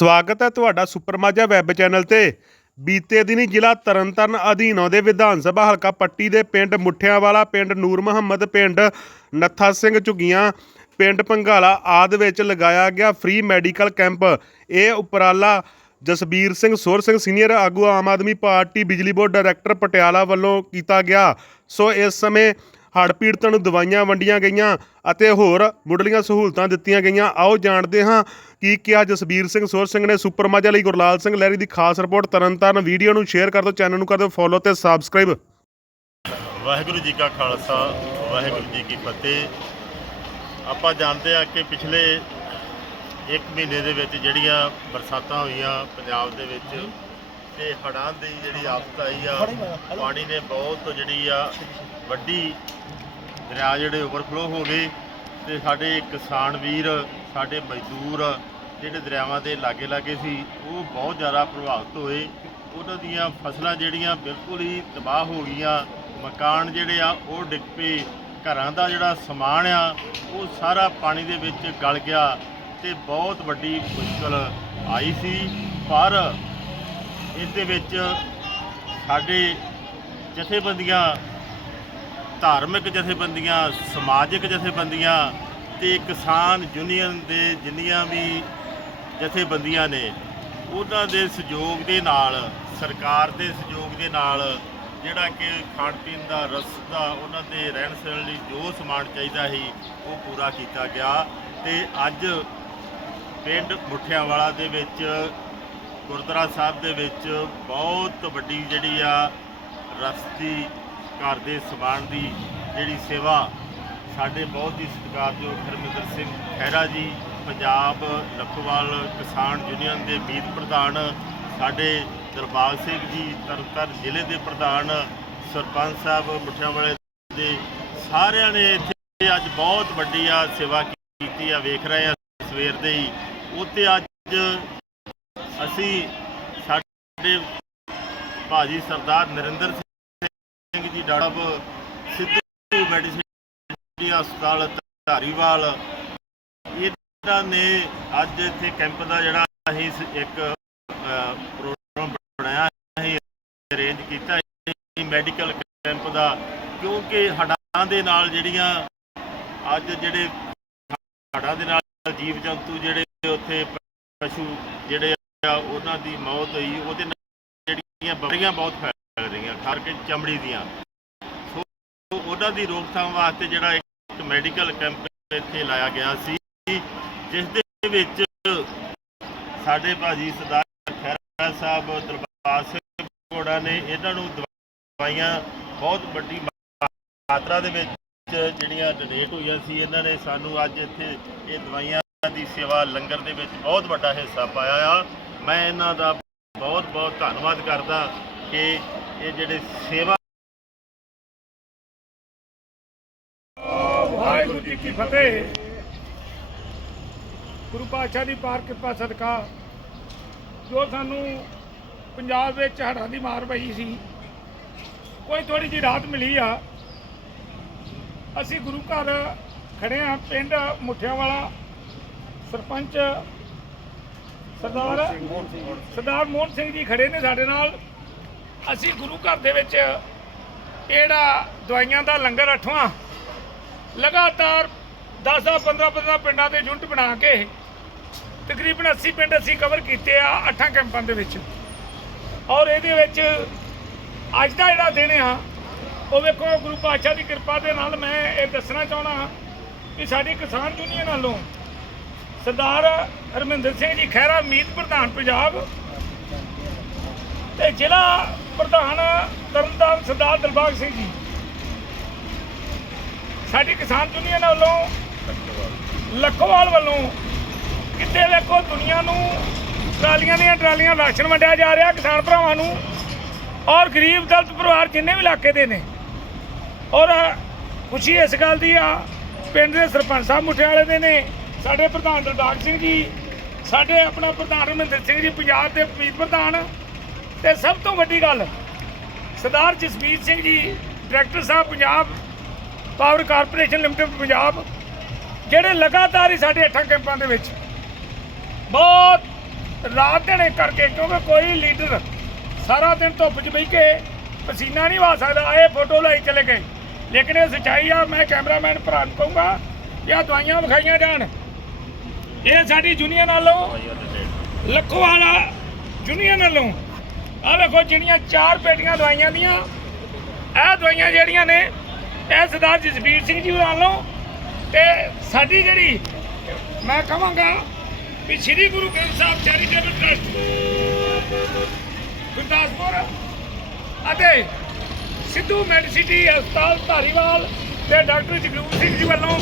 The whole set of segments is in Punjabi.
ਸਵਾਗਤ ਹੈ ਤੁਹਾਡਾ ਸੁਪਰ ਮਾਝਾ ਵੈਬ ਚੈਨਲ ਤੇ। ਬੀਤੇ ਦਿਨੀ ਜ਼ਿਲ੍ਹਾ ਤਰਨਤਾਰਨ ਅਧੀਨ ਆਉਂਦੇ ਵਿਧਾਨ ਸਭਾ ਹਲਕਾ ਪੱਟੀ ਦੇ ਪਿੰਡ ਮੁੱਠਿਆਂਵਾਲਾ, ਪਿੰਡ ਨੂਰ ਮੁਹੰਮਦ, ਪਿੰਡ ਨੱਥਾ ਸਿੰਘ ਝੁੱਗੀਆਂ, ਪਿੰਡ ਪੰਘਾਲਾ ਆਦਿ ਵਿੱਚ ਲਗਾਇਆ ਗਿਆ ਫ੍ਰੀ ਮੈਡੀਕਲ ਕੈਂਪ ਇਹ ਉਪਰਾਲਾ ਜਸਬੀਰ ਸਿੰਘ ਸੋਰ ਸਿੰਘ ਸੀਨੀਅਰ ਆਗੂ ਆਮ ਆਦਮੀ ਪਾਰਟੀ, ਬਿਜਲੀ ਬੋਰਡ ਡਾਇਰੈਕਟਰ ਪਟਿਆਲਾ ਵੱਲੋਂ ਕੀਤਾ ਗਿਆ। ਸੋ ਇਸ ਸਮੇਂ ਹੜ੍ਹ ਪੀੜਤਾਂ ਨੂੰ ਦਵਾਈਆਂ ਵੰਡੀਆਂ ਗਈਆਂ ਅਤੇ ਹੋਰ ਮੁੱਢਲੀਆਂ ਸਹੂਲਤਾਂ ਦਿੱਤੀਆਂ ਗਈਆਂ। ਆਓ ਜਾਣਦੇ ਹਾਂ ਕੀ ਕਿਹਾ ਜਸਬੀਰ ਸਿੰਘ ਸੋਰ ਸਿੰਘ ਨੇ ਸੁਪਰ ਮਾਝਾ ਲਈ ਗੁਰਲਾਲ ਸਿੰਘ ਲਹਿਰੀ ਦੀ ਖਾਸ ਰਿਪੋਰਟ ਤਰਨਤਾਰਨ ਵੀਡੀਓ ਨੂੰ ਸ਼ੇਅਰ ਕਰ ਦਿਓ, ਚੈਨਲ ਨੂੰ ਕਰ ਦਿਓ ਫੋਲੋ ਤੇ ਸਬਸਕ੍ਰਾਈਬ। ਵਾਹਿਗੁਰੂ ਜੀ ਕਾ ਖਾਲਸਾ, ਵਾਹਿਗੁਰੂ ਜੀ ਕੀ ਫਤਿਹ। ਆਪਾਂ ਜਾਣਦੇ ਹਾਂ ਕਿ ਪਿਛਲੇ 1 ਮਹੀਨੇ ਦੇ ਵਿੱਚ ਜਿਹੜੀਆਂ ਬਰਸਾਤਾਂ ਹੋਈਆਂ ਪੰਜਾਬ ਦੇ ਵਿੱਚ ਤੇ ਹੜ੍ਹਾਂ ਦੀ ਜਿਹੜੀ ਆਫਤ ਆਈ ਆ ਪਾਣੀ ਨੇ ਬਹੁਤ ਜਿਹੜੀ ਆ ਵੱਡੀ ਦਰਿਆ ਜਿਹੜੇ ਓਵਰਫਲੋ ਹੋ ਗਏ ਤੇ ਸਾਡੇ ਕਿਸਾਨ ਵੀਰ ਸਾਡੇ ਮਜ਼ਦੂਰ ਜਿਹੜੇ ਦਰਿਆਵਾਂ ਦੇ ਲਾਗੇ ਲਾਗੇ ਸੀ ਉਹ ਬਹੁਤ ਜ਼ਿਆਦਾ ਪ੍ਰਭਾਵਿਤ ਹੋਏ। ਉਹਨਾਂ ਦੀਆਂ ਫਸਲਾਂ ਜਿਹੜੀਆਂ ਬਿਲਕੁਲ ਹੀ ਤਬਾਹ ਹੋ ਗਈਆਂ। ਮਕਾਨ ਜਿਹੜੇ ਆ ਉਹ ਡਿੱਗ ਪਏ। ਘਰਾਂ ਦਾ ਜਿਹੜਾ ਸਮਾਨ ਆ ਉਹ ਸਾਰਾ ਪਾਣੀ ਦੇ ਵਿੱਚ ਗਲ ਗਿਆ ਤੇ ਬਹੁਤ ਵੱਡੀ ਮੁਸ਼ਕਲ ਆਈ ਸੀ। ਪਰ ਇਸ ਦੇ ਵਿੱਚ ਸਾਡੇ ਜਥੇਬੰਦੀਆਂ, ਧਾਰਮਿਕ ਜਥੇਬੰਦੀਆਂ, ਸਮਾਜਿਕ ਜਥੇਬੰਦੀਆਂ ਤੇ ਕਿਸਾਨ ਯੂਨੀਅਨ ਦੇ ਜਿੰਨੀਆਂ ਵੀ ਜਥੇਬੰਦੀਆਂ ਨੇ, ਉਹਨਾਂ ਦੇ ਸਹਿਯੋਗ ਦੇ ਨਾਲ, ਸਰਕਾਰ ਦੇ ਸਹਿਯੋਗ ਦੇ ਨਾਲ ਜਿਹੜਾ ਕਿ ਖਾਣ ਪੀਣ ਦਾ ਰਸਤਾ ਉਹਨਾਂ ਦੇ ਰਹਿਣ ਸਹਿਣ ਲਈ ਜੋ ਸਮਾਨ ਚਾਹੀਦਾ ਸੀ, ਉਹ ਪੂਰਾ ਕੀਤਾ ਗਿਆ ਤੇ ਅੱਜ ਪਿੰਡ ਮੁੱਠਿਆਂਵਾਲਾ ਦੇ ਵਿੱਚ ਗੁਰਦੁਆਰਾ ਸਾਹਿਬ ਦੇ ਵਿੱਚ ਬਹੁਤ ਵੱਡੀ ਜਿਹੜੀ ਆ ਰਸਤੀ ਘਰ ਦੇ ਸਮਾਨ ਦੀ ਜਿਹੜੀ ਸੇਵਾ ਸਾਡੇ ਬਹੁਤ ਹੀ ਸਤਿਕਾਰਯੋਗ ਹਰਮਿੰਦਰ ਸਿੰਘ ਖਹਿਰਾ ਜੀ, ਪੰਜਾਬ ਲੱਖਵਾਲ ਕਿਸਾਨ ਯੂਨੀਅਨ ਦੇ ਮੀਤ ਪ੍ਰਧਾਨ, ਸਾਡੇ ਦਰਬਾਰ ਸਿੰਘ ਜੀ, ਤਰਨਤਾਰਨ ਜ਼ਿਲ੍ਹੇ ਦੇ ਪ੍ਰਧਾਨ, ਸਰਪੰਚ ਸਾਹਿਬ ਮੁੱਠਿਆਂਵਾਲੇ ਦੇ ਸਾਰਿਆਂ ਨੇ ਇੱਥੇ ਅੱਜ ਬਹੁਤ ਵੱਡੀ ਆ ਸੇਵਾ ਕੀਤੀ ਆ, ਵੇਖ ਰਹੇ ਆ ਸਵੇਰ ਦੇ ਹੀ। ਉੱਤੇ ਅੱਜ ਅਸੀਂ ਸਾਡੇ ਭਾਜੀ ਸਰਦਾਰ ਨਰਿੰਦਰ ਸਿੰਘ ਜੀ ਡਾੜਬ ਸਿੱਧੂ ਮੈਡੀਸਿਟੀ ਹਸਪਤਾਲ ਧਾਰੀਵਾਲ। ਇਹਨਾਂ ਨੇ ਅੱਜ ਇੱਥੇ ਕੈਂਪ ਦਾ ਜਿਹੜਾ ਅਸੀਂ ਇੱਕ ਪ੍ਰੋਗਰਾਮ ਬਣਾਇਆ ਅਸੀਂ ਅਰੇਂਜ ਕੀਤਾ ਸੀ ਮੈਡੀਕਲ ਕੈਂਪ ਦਾ, ਕਿਉਂਕਿ ਹੜਾਂ ਦੇ ਨਾਲ ਜਿਹੜੀਆਂ ਅੱਜ ਜਿਹੜੇ ਹੜ੍ਹਾਂ ਦੇ ਨਾਲ ਜੀਵ ਜੰਤੂ ਜਿਹੜੇ ਉੱਥੇ ਪਸ਼ੂ ਜਿਹੜੇ ਉਹਨਾਂ ਦੀ ਮੌਤ ਹੋਈ, ਉਹਦੇ ਨਾਲ ਜਿਹੜੀਆਂ ਬਿਮਾਰੀਆਂ ਬਹੁਤ ਫੈਲ ਰਹੀਆਂ ਖਾਰ ਕੇ ਚਮੜੀ ਦੀਆਂ। ਸੋ, ਉਹਨਾਂ ਦੀ ਰੋਕਥਾਮ ਵਾਸਤੇ ਜਿਹੜਾ ਇੱਕ ਮੈਡੀਕਲ ਕੈਂਪ ਇੱਥੇ ਲਾਇਆ ਗਿਆ ਸੀ, ਜਿਸ ਦੇ ਵਿੱਚ ਸਾਡੇ ਭਾਜੀ ਸਰਦਾਰ ਖੈਰਾ ਸਾਹਿਬ, ਦਰਬਾਰ ਸਿੰਘ ਘੋੜਾ ਨੇ ਇਹਨਾਂ ਨੂੰ ਦਵਾਈਆਂ ਬਹੁਤ ਵੱਡੀ ਮਾਤਰਾ ਦੇ ਵਿੱਚ ਜਿਹੜੀਆਂ ਡੋਨੇਟ ਹੋਈਆਂ ਸੀ, ਇਹਨਾਂ ਨੇ ਸਾਨੂੰ ਅੱਜ ਇੱਥੇ ਇਹ ਦਵਾਈਆਂ ਦੀ ਸੇਵਾ ਲੰਗਰ ਦੇ ਵਿੱਚ ਬਹੁਤ ਵੱਡਾ ਹਿੱਸਾ ਪਾਇਆ ਆ। ਮੈਂ ਇਹਨਾਂ ਦਾ ਬਹੁਤ ਬਹੁਤ ਧੰਨਵਾਦ ਕਰਦਾ ਕਿ ਇਹ ਜਿਹੜੇ ਸੇਵਾ ਵਾਹਿਗੁਰੂ ਜੀ ਕੀ ਫਤਿਹ। ਗੁਰੂ ਪਾਤਸ਼ਾਹ ਦੀ ਪਾਰ ਕਿਰਪਾ ਸਦਕਾ ਜੋ ਸਾਨੂੰ ਪੰਜਾਬ ਵਿੱਚ ਹੜ੍ਹਾਂ ਦੀ ਮਾਰ ਪਈ ਸੀ, ਕੋਈ ਥੋੜੀ ਜਿਹੀ ਰਾਹਤ ਮਿਲੀ ਆ। ਅਸੀਂ ਗੁਰੂ ਘਰ ਖੜੇ ਆ ਪਿੰਡ ਮੁੱਠਿਆਂਵਾਲਾ, ਸਰਪੰਚ ਸਰਦਾਰ ਸਰਦਾਰ ਮੋਹਨ ਸਿੰਘ ਜੀ ਖੜੇ ਨੇ ਸਾਡੇ ਨਾਲ। ਅਸੀਂ ਗੁਰੂ ਘਰ ਦੇ ਵਿੱਚ ਜਿਹੜਾ ਦਵਾਈਆਂ ਦਾ ਲੰਗਰ ਅੱਠਵਾਂ। ਲਗਾਤਾਰ 10 10 15 15 ਪਿੰਡਾਂ ਦੇ ਯੂਨਿਟ ਬਣਾ ਕੇ ਤਕਰੀਬਨ 80 ਪਿੰਡ ਅਸੀਂ ਕਵਰ ਕੀਤੇ ਆ ਅੱਠਾਂ ਕੈਂਪਾਂ ਦੇ ਵਿੱਚ। ਔਰ ਇਹਦੇ ਵਿੱਚ ਅੱਜ ਦਾ ਜਿਹੜਾ ਦਿਨ ਆ, ਉਹ ਵੇਖੋ ਗੁਰੂ ਪਾਤਸ਼ਾਹ ਦੀ ਕਿਰਪਾ ਦੇ ਨਾਲ ਮੈਂ ਇਹ ਦੱਸਣਾ ਚਾਹਣਾ ਕਿ ਸਾਡੀ ਕਿਸਾਨ ਯੂਨੀਅਨ ਵੱਲੋਂ ਸਰਦਾਰ ਹਰਮਿੰਦਰ ਸਿੰਘ ਜੀ ਖਹਿਰਾ ਮੀਤ ਪ੍ਰਧਾਨ ਪੰਜਾਬ ਤੇ ਜ਼ਿਲ੍ਹਾ ਪ੍ਰਧਾਨ ਤਰਨਤਾਰਨ ਸਰਦਾਰ ਦਿਲਬਾਗ ਸਿੰਘ ਜੀ। ਸਾਡੀ ਕਿਸਾਨ ਯੂਨੀਅਨ ਵੱਲੋਂ, ਲੱਖੋਵਾਲ ਵੱਲੋਂ, ਕਿਤੇ ਵੇਖੋ ਦੁਨੀਆ ਨੂੰ ਟਰਾਲੀਆਂ ਦੀਆਂ ਟਰਾਲੀਆਂ ਰਾਸ਼ਨ ਵੰਡਿਆ ਜਾ ਰਿਹਾ ਕਿਸਾਨ ਭਰਾਵਾਂ ਨੂੰ ਔਰ ਗਰੀਬ ਦਲਤ ਪਰਿਵਾਰ ਜਿੰਨੇ ਵੀ ਇਲਾਕੇ ਦੇ ਨੇ। ਔਰ ਖੁਸ਼ੀ ਇਸ ਗੱਲ ਦੀ ਆ, ਪਿੰਡ ਦੇ ਸਰਪੰਚ ਸਾਹਿਬ ਮੁਠਿਆਲੇ ਦੇ ਨੇ ਸਾਡੇ ਪ੍ਰਧਾਨ ਦਰਬਾਰ ਸਿੰਘ ਜੀ, ਸਾਡੇ ਆਪਣਾ ਪ੍ਰਧਾਨ ਰਮਿੰਦਰ ਸਿੰਘ ਜੀ, ਪੰਜਾਬ ਦੇ ਮੀਤ ਪ੍ਰਧਾਨ। ਤੇ ਸਭ ਤੋਂ ਵੱਡੀ ਗੱਲ, ਸਰਦਾਰ ਜਸਵੀਰ ਸਿੰਘ ਜੀ, ਡਾਇਰੈਕਟਰ ਸਾਹਿਬ Punjab power corporation limited Punjab, ਜਿਹੜੇ ਲਗਾਤਾਰ ਹੀ ਸਾਡੇ ਅੱਠਾਂ ਕੈਂਪਾਂ ਦੇ ਵਿੱਚ ਬਹੁਤ ਰਾਤ ਦਿਨ ਕਰਕੇ, ਕਿਉਂਕਿ ਕੋਈ ਲੀਡਰ ਸਾਰਾ ਦਿਨ ਧੁੱਪ 'ਚ ਬਹਿ ਕੇ ਪਸੀਨਾ ਨਹੀਂ ਵਾ ਸਕਦਾ ਇਹ ਫੋਟੋ ਲਈ ਚਲੇ ਗਏ। ਲੇਕਿਨ ਇਹ ਸੱਚਾਈ ਆ, ਮੈਂ ਕੈਮਰਾਮੈਨ ਭਰਾ ਨੂੰ ਕਹੂੰਗਾ, ਜਾਂ ਦਵਾਈਆਂ ਵਿਖਾਈਆਂ ਜਾਣ ਇਹ ਸਾਡੀ ਯੂਨੀਅਨ ਵੱਲੋਂ ਲੱਖੋਵਾਲਾ ਯੂਨੀਅਨ ਵੱਲੋਂ ਆ ਵੇਖੋ ਜਿਹੜੀਆਂ ਚਾਰ ਪੇਟੀਆਂ ਦਵਾਈਆਂ ਦੀਆਂ ਇਹ ਦਵਾਈਆਂ ਜਿਹੜੀਆਂ ਨੇ, ਇਹ ਸਰਦਾਰ ਜਸਬੀਰ ਸਿੰਘ ਜੀ ਵੱਲੋਂ ਤੇ ਸਾਡੀ ਜਿਹੜੀ, ਮੈਂ ਕਹਾਂਗਾ ਕਿ ਸ੍ਰੀ ਗੁਰੂ ਗ੍ਰੰਥ ਸਾਹਿਬ ਚੈਰੀਟੇਬਲ ਟਰਸਟ, ਗੁਰਦਾਸਪੁਰ ਅਤੇ ਸਿੱਧੂ ਮੈਡੀਸਿਟੀ ਹਸਪਤਾਲ ਧਾਰੀਵਾਲ ਤੇ ਡਾਕਟਰ ਜਗਰੂਪ ਸਿੰਘ ਜੀ ਵੱਲੋਂ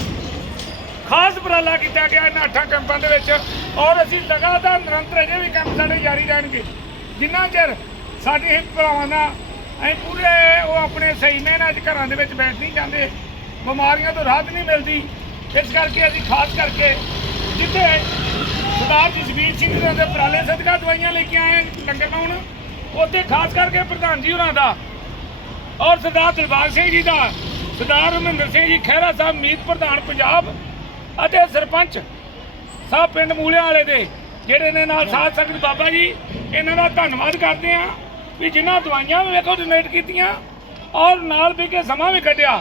ਖਾਸ ਉਪਰਾਲਾ ਕੀਤਾ ਗਿਆ ਇਹਨਾਂ ਅੱਠਾਂ ਕੈਂਪਾਂ ਦੇ ਵਿੱਚ ਔਰ ਅਸੀਂ ਲਗਾਤਾਰ ਨਿਰੰਤਰ ਅਜੇ ਵੀ ਕੰਮ ਸਾਡੇ ਜਾਰੀ ਰਹਿਣਗੇ। ਜਿੰਨਾ ਚਿਰ ਸਾਡੇ ਇਹ ਭਰਾਵਾਂ ਦਾ ਅਸੀਂ ਪੂਰੇ ਉਹ ਆਪਣੇ ਸਹੀ ਨੇ ਅੱਜ ਘਰਾਂ ਦੇ ਵਿੱਚ ਬੈਠ ਨਹੀਂ ਜਾਂਦੇ, ਬਿਮਾਰੀਆਂ ਤੋਂ ਰਾਹਤ ਨਹੀਂ ਮਿਲਦੀ। ਇਸ ਕਰਕੇ ਅਸੀਂ ਖਾਸ ਕਰਕੇ ਜਿੱਥੇ ਸਰਦਾਰ ਜਸਵੀਰ ਸਿੰਘ ਜੀ ਦੇ ਉਪਰਾਲੇ ਸਦਕਾ ਦਵਾਈਆਂ ਲੈ ਕੇ ਆਏ ਹਾਂ ਲੰਗਰ ਲਾਉਣ, ਉੱਥੇ ਖਾਸ ਕਰਕੇ ਪ੍ਰਧਾਨ ਜੀ ਹੋਰਾਂ ਦਾ ਔਰ ਸਰਦਾਰ ਦਿਲਬਾਗ ਸਿੰਘ ਜੀ ਦਾ, ਸਰਦਾਰ ਰਮਿੰਦਰ ਸਿੰਘ ਜੀ ਖਹਿਰਾ ਸਾਹਿਬ ਮੀਤ ਪ੍ਰਧਾਨ ਪੰਜਾਬ ਅਤੇ ਸਰਪੰਚ ਸਾਹਿਬ ਪਿੰਡ ਮੂਲਿਆਂ ਵਾਲੇ ਦੇ, ਜਿਹੜੇ ਨੇ ਨਾਲ ਸਾਥ ਸੰਗਤ ਬਾਬਾ ਜੀ, ਇਹਨਾਂ ਦਾ ਧੰਨਵਾਦ ਕਰਦੇ ਆ ਵੀ ਜਿਨ੍ਹਾਂ ਦਵਾਈਆਂ ਵੀ ਵੇਖੋ ਡੋਨੇਟ ਕੀਤੀਆਂ ਔਰ ਨਾਲ ਵੀ ਕੇ ਸਮਾਂ ਵੀ ਕੱਢਿਆ।